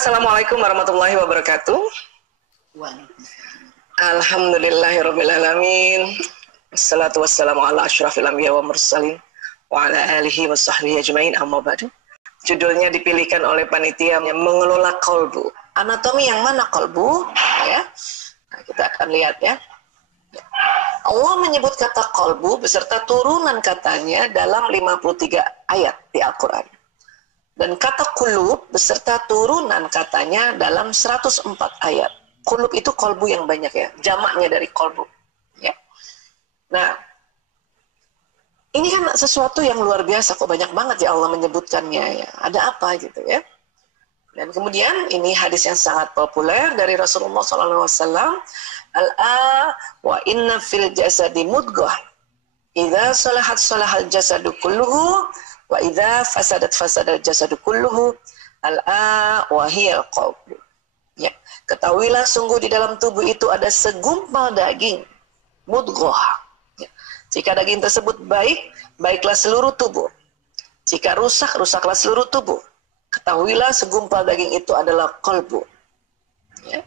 Assalamualaikum warahmatullahi wabarakatuh. Alhamdulillahirrabbilalamin. Wassalatu wassalamu ala asyrafil anbiya wa mursalin wa ala alihi wa sahbihi ajmain, amma ba'du. Judulnya dipilihkan oleh panitia yang mengelola kolbu. Anatomi yang mana kolbu? Ya. Nah, kita akan lihat ya. Allah menyebut kata kolbu beserta turunan katanya dalam 53 ayat di Al-Quran. Dan kata kulub beserta turunan katanya dalam 104 ayat. Kulub itu kolbu yang banyak ya, jamaknya dari kolbu. Ya. Nah, ini kan sesuatu yang luar biasa, kok banyak banget ya Allah menyebutkannya ya. Ada apa gitu ya. Dan kemudian ini hadis yang sangat populer dari Rasulullah SAW. Al-a wa inna fil jasadi mudghah. Idza salahat salahal jasadu kulluhu. Wa idza fasadat fasadal jasadu kulluhu. Al-a wa hiya al-qalb. Ya, ketahuilah sungguh di dalam tubuh itu ada segumpal daging, mudghah. Ya. Jika daging tersebut baik, baiklah seluruh tubuh. Jika rusak, rusaklah seluruh tubuh. Ketahuilah segumpal daging itu adalah qalbu. Ya.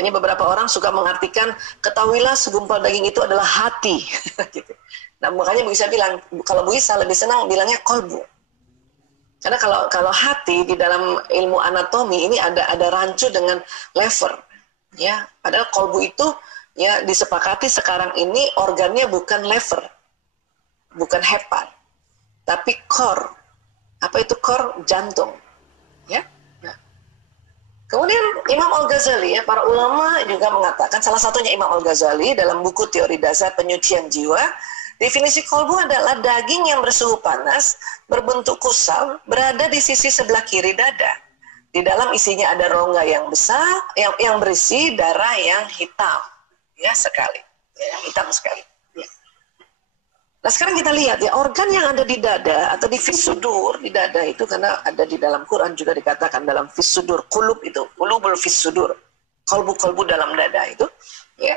Hanya beberapa orang suka mengartikan ketahuilah segumpal daging itu adalah hati. Gitu. Nah, makanya Bu Isa bilang, kalau Bu Isa lebih senang bilangnya kolbu. Karena kalau hati di dalam ilmu anatomi ini ada rancu dengan lever. Ya, padahal kolbu itu ya disepakati sekarang ini organnya bukan lever, bukan hepat, tapi core. Apa itu core? Jantung. Ya. Nah. Kemudian Imam Al-Ghazali ya, para ulama juga mengatakan, salah satunya Imam Al-Ghazali dalam buku Teori Dasar Penyucian Jiwa, definisi kolbu adalah daging yang bersuhu panas, berbentuk kusam, berada di sisi sebelah kiri dada. Di dalam isinya ada rongga yang besar, yang berisi darah yang hitam, ya sekali, ya, hitam sekali. Ya. Nah sekarang kita lihat ya, organ yang ada di dada atau di fisudur di dada itu, karena ada di dalam Quran juga dikatakan dalam fisudur, kulub itu, kulubul fisudur, kolbu-kolbu dalam dada itu, ya.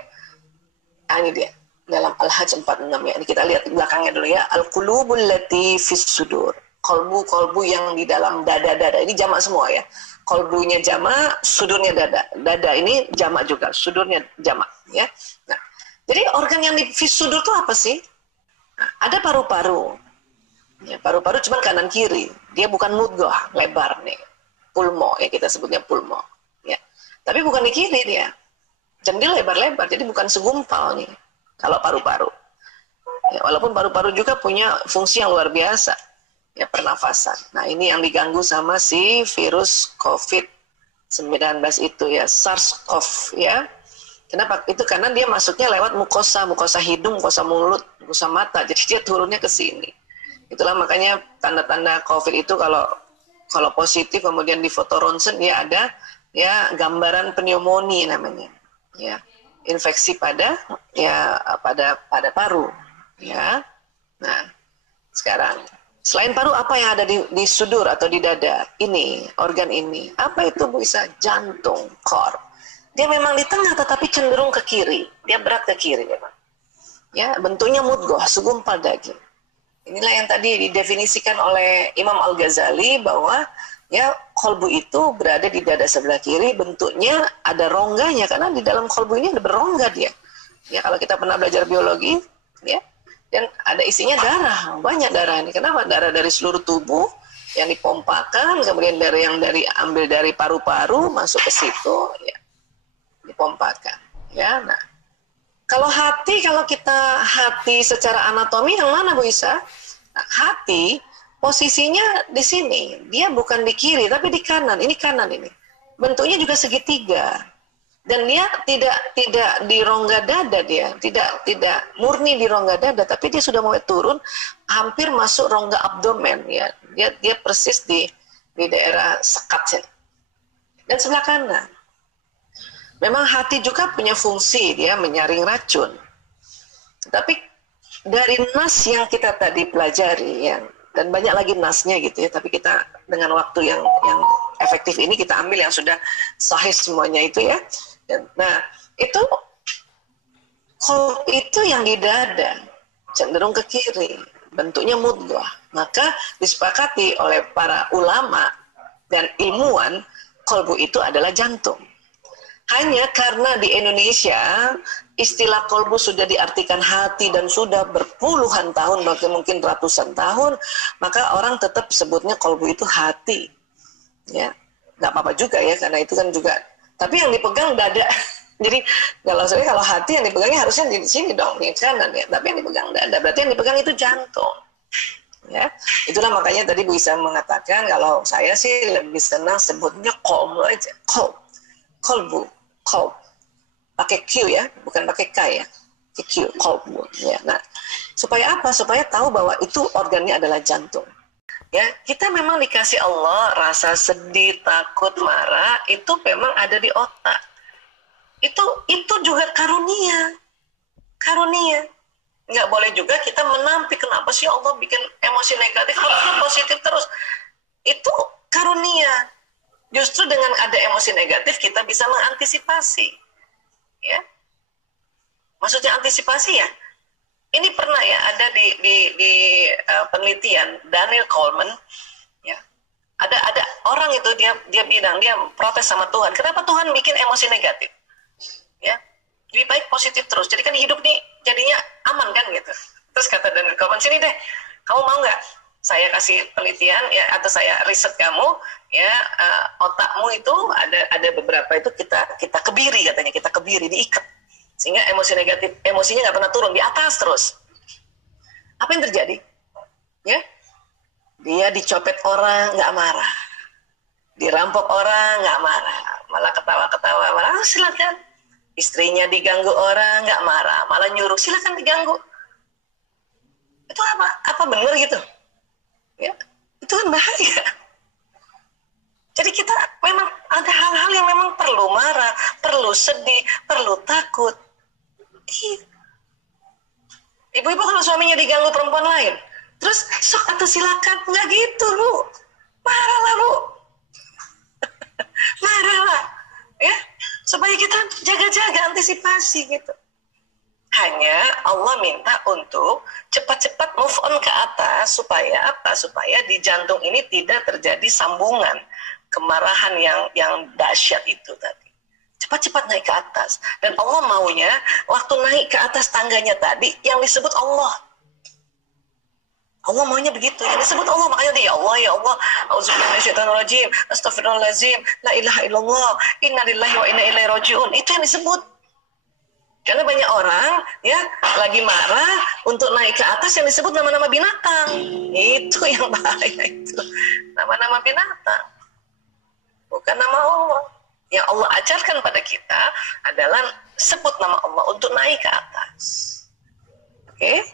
Nah, ini dia. Dalam Al-Hajj 46 ya. Ini kita lihat belakangnya dulu ya. Al-qulubul lati fis sudur. Kolbu-kolbu yang di dalam dada-dada. Ini jamak semua ya. Kolbunya jamak, sudurnya dada. Dada ini jamak juga, sudurnya jamak ya. Nah, jadi organ yang di fis sudur itu apa sih? Nah, ada paru-paru. Ya, paru-paru cuma kanan kiri. Dia bukan mudghah, lebar nih. Pulmo ya, kita sebutnya pulmo ya. Tapi bukan di kiri dia. Dan dia lebar-lebar, jadi bukan segumpal nih. Kalau paru-paru, ya, walaupun paru-paru juga punya fungsi yang luar biasa, ya pernafasan. Nah ini yang diganggu sama si virus COVID-19 itu ya, SARS-CoV ya. Kenapa? Itu karena dia masuknya lewat mukosa hidung, mukosa mulut, mukosa mata, jadi dia turunnya ke sini. Itulah makanya tanda-tanda COVID itu kalau positif kemudian di foto ronsen ya ada ya gambaran pneumonia namanya, ya. Infeksi pada paru ya. Nah sekarang selain paru apa yang ada di sudur atau di dada ini, organ ini apa itu Bu Isa? Jantung, core. Dia memang di tengah tetapi cenderung ke kiri, dia berat ke kiri memang ya, bentuknya mudghah, segumpal daging. Inilah yang tadi didefinisikan oleh Imam Al-Ghazali bahwa ya kolbu itu berada di dada sebelah kiri, bentuknya ada rongganya karena di dalam kolbu ini ada berongga dia. Ya kalau kita pernah belajar biologi, ya, dan ada isinya darah, banyak darah ini. Kenapa? Darah dari seluruh tubuh yang dipompakan, kemudian ambil dari paru-paru masuk ke situ, ya, dipompakan. Ya, nah, kalau kita hati secara anatomi yang mana Bu Isa? Nah, hati posisinya di sini, dia bukan di kiri tapi di kanan. Ini kanan ini. Bentuknya juga segitiga. Dan dia tidak di rongga dada dia, tidak murni di rongga dada, tapi dia sudah mulai turun hampir masuk rongga abdomen ya. Dia persis di daerah sekat sini. Dan sebelah kanan. Memang hati juga punya fungsi dia menyaring racun. Tapi dari nas yang kita tadi pelajari ya, dan banyak lagi nasnya gitu ya, tapi kita dengan waktu yang efektif ini kita ambil yang sudah sahih semuanya itu ya. Nah itu yang di dada cenderung ke kiri, bentuknya mudghah. Maka disepakati oleh para ulama dan ilmuwan kolbu itu adalah jantung. Hanya karena di Indonesia istilah kolbu sudah diartikan hati dan sudah berpuluhan tahun, bahkan mungkin ratusan tahun, maka orang tetap sebutnya kolbu itu hati. Ya, nggak apa-apa juga ya, karena itu kan juga. Tapi yang dipegang dada. Jadi kalau hati yang dipegangnya harusnya di sini dong, di kanan ya. Tapi yang dipegang dada, berarti yang dipegang itu jantung. Ya, itulah makanya tadi Bu Isa mengatakan kalau saya sih lebih senang sebutnya kolbu aja, kolbu. Kolb, pakai Q ya, bukan pakai K ya, Q, kolbu. Ya, nah, supaya apa? Supaya tahu bahwa itu organnya adalah jantung. Ya, kita memang dikasih Allah rasa sedih, takut, marah, itu memang ada di otak. Itu juga karunia. Nggak boleh juga kita menampik, kenapa sih Allah bikin emosi negatif, harusnya positif terus. Itu karunia. Justru dengan ada emosi negatif kita bisa mengantisipasi, ya. Maksudnya antisipasi ya. Ini pernah ya ada di penelitian Daniel Goleman, ya. Ada orang itu dia bilang dia protes sama Tuhan. Kenapa Tuhan bikin emosi negatif? Ya, lebih baik positif terus. Jadi kan hidup nih jadinya aman kan gitu. Terus kata Daniel Goleman, sini deh, kamu mau nggak? Saya kasih penelitian ya, atau saya riset kamu ya, otakmu itu ada beberapa itu kita kebiri, katanya kita kebiri, diikat sehingga emosinya nggak pernah turun, di atas terus. Apa yang terjadi? Ya, dia dicopet orang nggak marah, dirampok orang nggak marah, malah ketawa-ketawa, malah silakan. Istrinya diganggu orang nggak marah, malah nyuruh silakan diganggu. Itu apa benar gitu? Ya, itu kan bahaya. Jadi kita memang ada hal-hal yang memang perlu marah, perlu sedih, perlu takut. Ibu-ibu kalau suaminya diganggu perempuan lain, terus sok atau silakan, nggak gitu Bu, marahlah Bu, marahlah, ya, supaya kita jaga-jaga antisipasi gitu. Hanya Allah minta untuk cepat-cepat move on ke atas supaya apa? Supaya di jantung ini tidak terjadi sambungan kemarahan yang dahsyat itu tadi. Cepat-cepat naik ke atas. Dan Allah maunya waktu naik ke atas tangganya tadi yang disebut Allah. Allah maunya begitu, yang disebut Allah. Makanya dia, ya Allah, auzubillahi minasyaitonirrajim, astagfirullahaladzim, la ilaha illallah, innalillahi wa inna ilaihi rajiun. Itu yang disebut. Karena banyak orang ya lagi marah untuk naik ke atas yang disebut nama-nama binatang. Itu yang bahaya itu. Nama-nama binatang. Bukan nama Allah. Yang Allah ajarkan pada kita adalah sebut nama Allah untuk naik ke atas. Oke?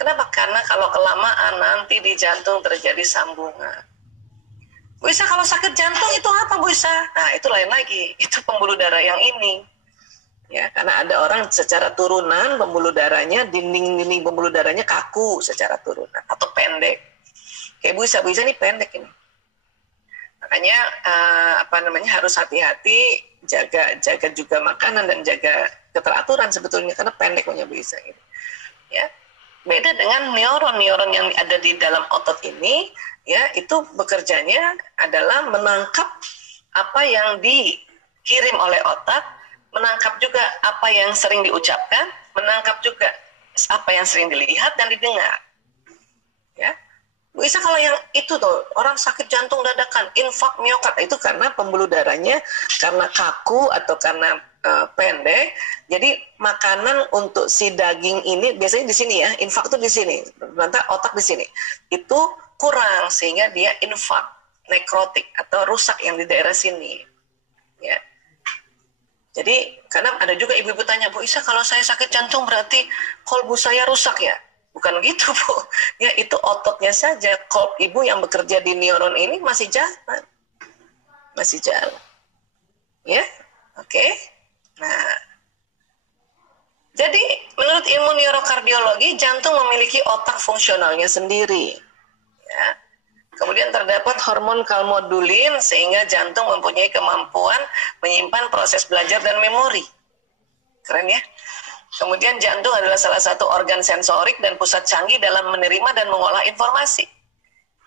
Kenapa? Karena kalau kelamaan nanti di jantung terjadi sambungan. Bu Isa, kalau sakit jantung itu apa Bu Isa? Nah, itu lain lagi. Itu pembuluh darah yang ini. Ya, karena ada orang secara turunan pembuluh darahnya, dinding-dinding pembuluh darahnya kaku secara turunan atau pendek. Kayak Bu Isa ini pendek ini. Makanya harus hati-hati, jaga juga makanan dan jaga keteraturan sebetulnya karena pendek punya Bu Isa ini. Ya. Beda dengan neuron yang ada di dalam otot ini, ya, itu bekerjanya adalah menangkap apa yang dikirim oleh otak, menangkap juga apa yang sering diucapkan, menangkap juga apa yang sering dilihat dan didengar. Ya, bisa kalau yang itu tuh orang sakit jantung dadakan, infark miokard, itu karena pembuluh darahnya karena kaku atau karena pendek. Jadi makanan untuk si daging ini biasanya di sini ya, infark itu di sini, nanti otak di sini, itu kurang sehingga dia infark, nekrotik atau rusak yang di daerah sini. Ya. Jadi, karena ada juga ibu-ibu tanya, Bu Isa, kalau saya sakit jantung berarti kolbu saya rusak ya? Bukan gitu, Bu. Ya, itu ototnya saja. Kolb ibu yang bekerja di neuron ini masih jalan. Masih jalan. Ya, oke. Nah, jadi menurut ilmu neurokardiologi, jantung memiliki otak fungsionalnya sendiri. Ya. Kemudian terdapat hormon kalmodulin sehingga jantung mempunyai kemampuan menyimpan proses belajar dan memori. Keren ya? Kemudian jantung adalah salah satu organ sensorik dan pusat canggih dalam menerima dan mengolah informasi.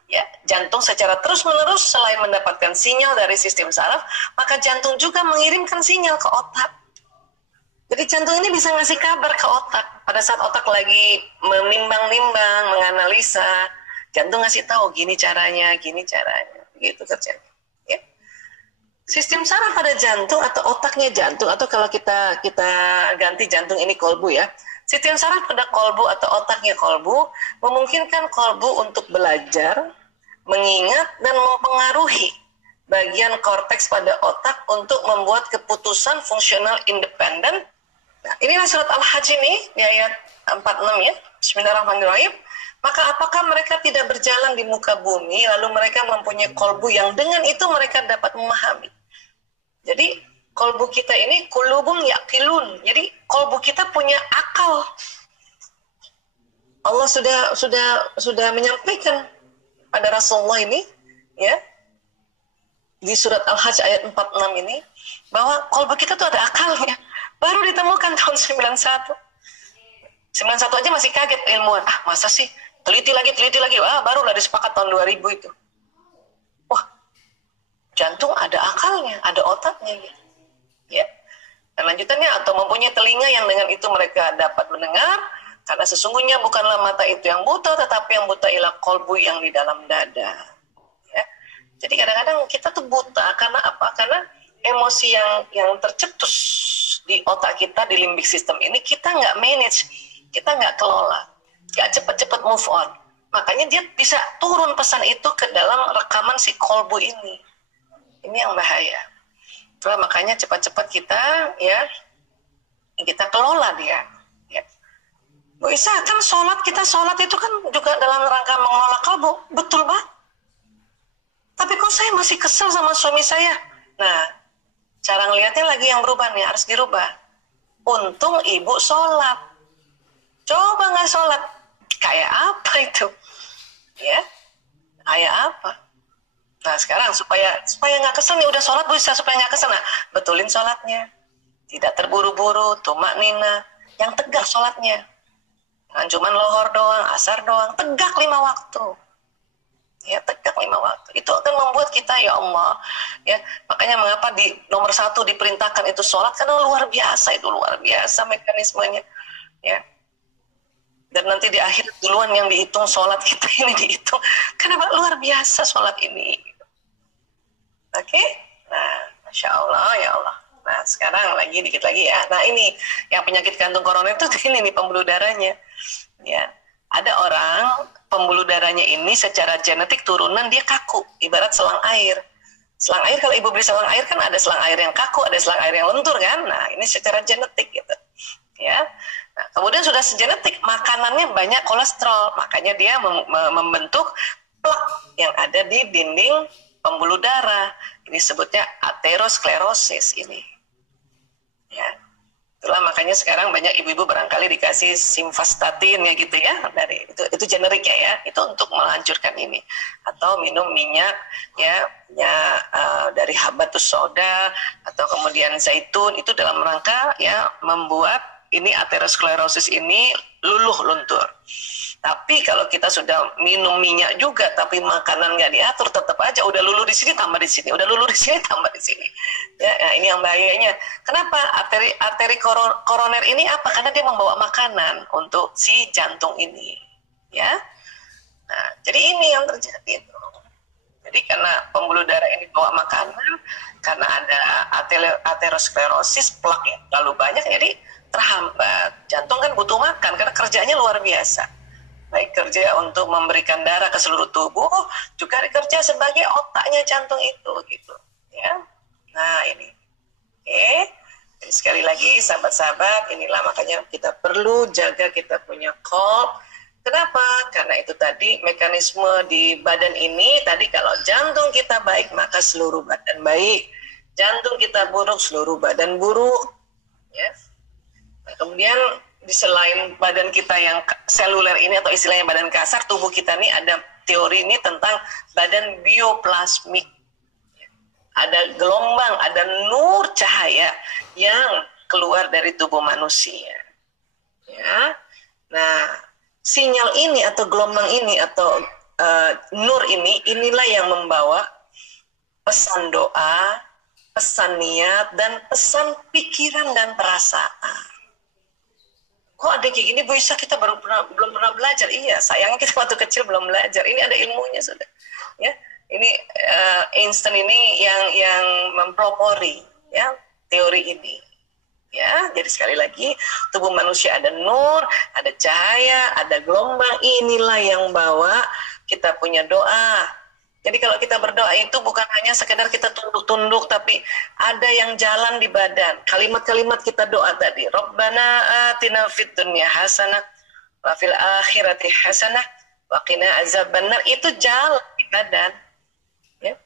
Ya, jantung secara terus-menerus selain mendapatkan sinyal dari sistem saraf, maka jantung juga mengirimkan sinyal ke otak. Jadi jantung ini bisa ngasih kabar ke otak. Pada saat otak lagi menimbang-nimbang, menganalisa, jantung ngasih tahu gini caranya, gitu kerjanya. Ya. Sistem saraf pada jantung atau otaknya jantung, atau kalau kita ganti jantung ini kolbu ya. Sistem saraf pada kolbu atau otaknya kolbu memungkinkan kolbu untuk belajar, mengingat dan mempengaruhi bagian korteks pada otak untuk membuat keputusan fungsional independen. Nah, inilah surat Al-Hajj ini di ayat 46 ya. Bismillahirrahmanirrahim. Maka apakah mereka tidak berjalan di muka bumi lalu mereka mempunyai kolbu yang dengan itu mereka dapat memahami. Jadi kolbu kita ini kulubun yaqilun. Jadi kolbu kita punya akal. Allah sudah menyampaikan pada Rasulullah ini ya. Di surat Al-Hajj ayat 46 ini bahwa kolbu kita tuh ada akalnya. Baru ditemukan tahun 91. 91 aja masih kaget ilmuwan. Masa sih? Teliti lagi. Wah, barulah disepakat tahun 2000 itu. Wah, jantung ada akalnya, ada otaknya. Ya. Dan lanjutannya, atau mempunyai telinga yang dengan itu mereka dapat mendengar, karena sesungguhnya bukanlah mata itu yang buta, tetapi yang buta ialah kolbu yang di dalam dada. Ya. Jadi kadang-kadang kita tuh buta, karena apa? Karena emosi yang tercetus di otak kita, di limbik sistem ini, kita nggak manage, kita nggak kelola, nggak cepat-cepat move on. Makanya dia bisa turun pesan itu ke dalam rekaman si kolbu ini. Ini yang bahaya. Itulah makanya cepat-cepat kita kelola dia. Ya. Bu Isa, kan kita sholat itu kan juga dalam rangka mengelola kolbu, betul Pak? Tapi kok saya masih kesel sama suami saya? Nah, cara ngelihatnya lagi yang berubah nih, harus dirubah. Untung ibu sholat. Coba nggak sholat, kayak apa itu? Ya, kayak apa? Nah sekarang supaya nggak kesel nih, udah sholat Bu Isa, supaya nggak kesel. Nah, betulin sholatnya. Tidak terburu-buru, tumak nina. Yang tegak sholatnya. Jangan cuman lohor doang, asar doang. Tegak 5 waktu. Ya, tegak 5 waktu. Itu akan membuat kita, ya Allah, ya, makanya mengapa di nomor 1 diperintahkan itu sholat, karena luar biasa mekanismenya, ya. Dan nanti di akhir duluan yang dihitung sholat kita ini dihitung, karena luar biasa sholat ini. Oke? Nah, Masya Allah, ya Allah. Nah, sekarang dikit lagi ya. Nah, ini yang penyakit kantung koroner itu ini nih, pembuluh darahnya, ya. Ada orang pembuluh darahnya ini secara genetik turunan dia kaku, ibarat selang air. Selang air, kalau ibu beli selang air kan ada selang air yang kaku, ada selang air yang lentur kan. Nah, ini secara genetik gitu. Ya. Nah, kemudian sudah segenetik, makanannya banyak kolesterol, makanya dia membentuk plak yang ada di dinding pembuluh darah. Ini sebutnya aterosklerosis ini. Ya. Itulah makanya sekarang banyak ibu-ibu barangkali dikasih simvastatin ya gitu ya, dari itu generiknya ya, itu untuk menghancurkan ini, atau minum minyak dari habatus soda atau kemudian zaitun, itu dalam rangka ya membuat ini aterosklerosis ini luluh luntur. Tapi kalau kita sudah minum minyak juga tapi makanan nggak diatur, tetap aja udah luluh di sini tambah di sini, udah luluh di sini tambah di sini. Ya, ini yang bahayanya. Kenapa arteri koroner ini apa? Karena dia membawa makanan untuk si jantung ini. Ya. Nah, jadi ini yang terjadi. Jadi karena pembuluh darah ini bawa makanan, karena ada aterosklerosis, plak yang terlalu banyak, jadi terhambat. Jantung kan butuh makan karena kerjanya luar biasa. Baik kerja untuk memberikan darah ke seluruh tubuh, juga kerja sebagai otaknya jantung itu, gitu. Ya. Nah ini, oke. Jadi sekali lagi sahabat-sahabat, inilah makanya kita perlu jaga kita punya kolb. Kenapa? Karena itu tadi mekanisme di badan ini, tadi kalau jantung kita baik maka seluruh badan baik. Jantung kita buruk, seluruh badan buruk. Ya. Nah, kemudian di selain badan kita yang seluler ini atau istilahnya badan kasar, tubuh kita ini ada teori ini tentang badan bioplasmik. Ada gelombang, ada nur cahaya yang keluar dari tubuh manusia. Ya. Nah, sinyal ini atau gelombang ini atau nur inilah yang membawa pesan doa, pesan niat, dan pesan pikiran dan perasaan. Kok ada kayak gini, Bu Isa, kita belum pernah belajar. Iya, sayangnya kita waktu kecil belum belajar. Ini ada ilmunya sudah. Ya, ini Einstein ini yang mempelopori ya teori ini. Ya, jadi sekali lagi tubuh manusia ada nur, ada cahaya, ada gelombang. Inilah yang bawa kita punya doa. Jadi kalau kita berdoa itu bukan hanya sekedar kita tunduk-tunduk, tapi ada yang jalan di badan. Kalimat-kalimat kita doa tadi, Rabbana atina fid dunya hasanah wa fil akhirati hasanah wa qina azabannar, itu jalan di badan. Ya.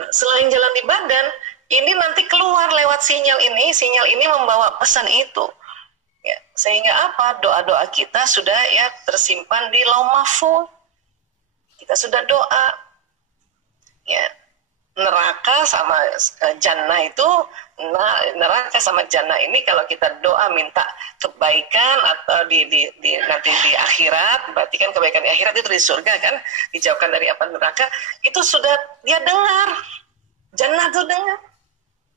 Nah, selain jalan di badan, ini nanti keluar lewat sinyal ini membawa pesan itu. Ya, sehingga apa? Doa-doa kita sudah ya tersimpan di lauh mahfuz. Kita sudah doa. Ya, neraka sama jannah itu, neraka sama jannah ini kalau kita doa minta kebaikan atau nanti di akhirat, berarti kan kebaikan di akhirat itu di surga kan, dijauhkan dari api neraka, itu sudah dia dengar, jannah itu dengar.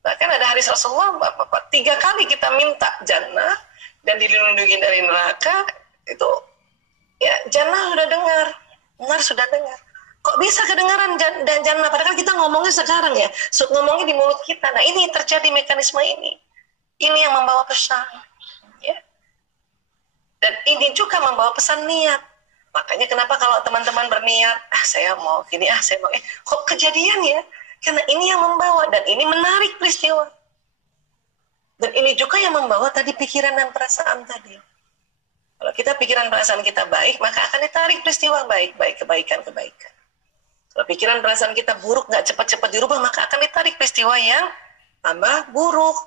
Bahkan ada hadis Rasulullah, 3 kali kita minta jannah dan dilindungi dari neraka, itu ya jannah sudah dengar sudah dengar. Kok bisa kedengaran dan jannah? Padahal kita ngomongnya sekarang ya, ngomongnya di mulut kita. Nah, ini terjadi mekanisme ini. Ini yang membawa pesan. Ya. Dan ini juga membawa pesan niat. Makanya kenapa kalau teman-teman berniat, saya mau gini, saya mau kok kejadian ya? Karena ini yang membawa, dan ini menarik peristiwa. Dan ini juga yang membawa tadi pikiran dan perasaan tadi. Kalau kita pikiran perasaan kita baik, maka akan ditarik peristiwa baik-baik, kebaikan-kebaikan. Kalau pikiran perasaan kita buruk, nggak cepat-cepat dirubah, maka akan ditarik peristiwa yang tambah buruk.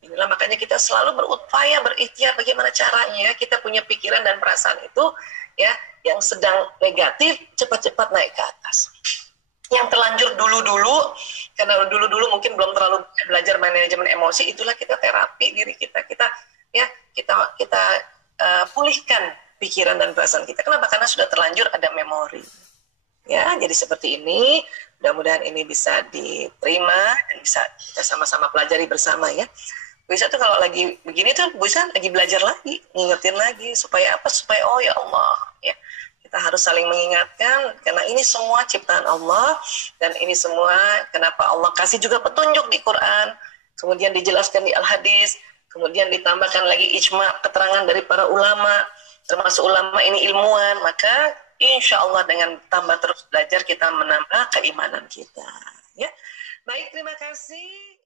Inilah makanya kita selalu berupaya, berikhtiar bagaimana caranya kita punya pikiran dan perasaan itu ya yang sedang negatif cepat-cepat naik ke atas. Yang terlanjur dulu-dulu, karena dulu-dulu mungkin belum terlalu belajar manajemen emosi, itulah kita terapi diri kita pulihkan pikiran dan perasaan kita. Kenapa? Karena sudah terlanjur ada memori. Ya, jadi seperti ini. Mudah-mudahan ini bisa diterima dan bisa kita sama-sama pelajari bersama ya. Bu Isa tuh kalau lagi begini tuh Bu Isa lagi belajar lagi, ngingetin lagi supaya apa? Supaya oh ya Allah, ya. Kita harus saling mengingatkan karena ini semua ciptaan Allah dan ini semua kenapa Allah kasih juga petunjuk di Quran, kemudian dijelaskan di Al-Hadis, kemudian ditambahkan lagi ijma, keterangan dari para ulama, termasuk ulama ini ilmuwan, maka insya Allah dengan tambah terus belajar kita menambah keimanan kita. Ya, baik, terima kasih.